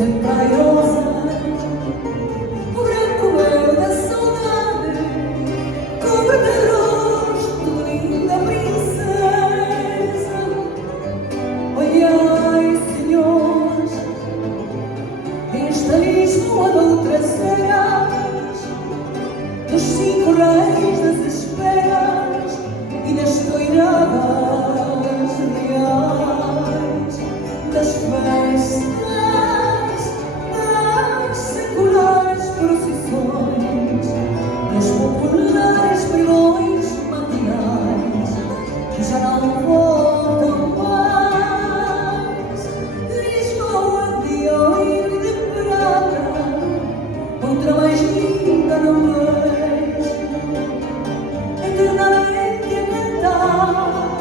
sempre airosa, o branco véu da saudade cobre-te o rosto, linda princesa. Olhai, senhores, estáis numa de outras eras, dos 5 reis das esferas e das toiradas reais, das festas, das seculares procissões, das populares pregões matinais, que já não voltam mais. Lisboa de ouro e de prata, outra mais linda não vejo, eternamente a cantar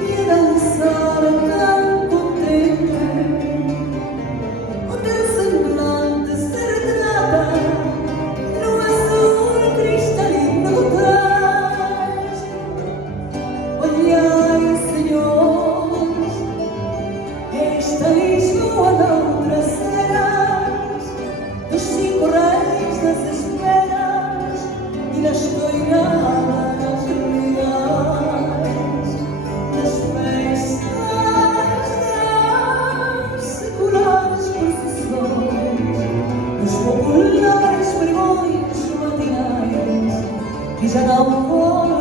e a dançar tão contente. O teu semblante se retrata no azul cristalino do traje. Olhai, senhores, esta Lisboa de outras eras, dos 5 reis das esferas e das toiradas reais, das festas, das seculares procissões, dos populares pregões matinais, que já não voltam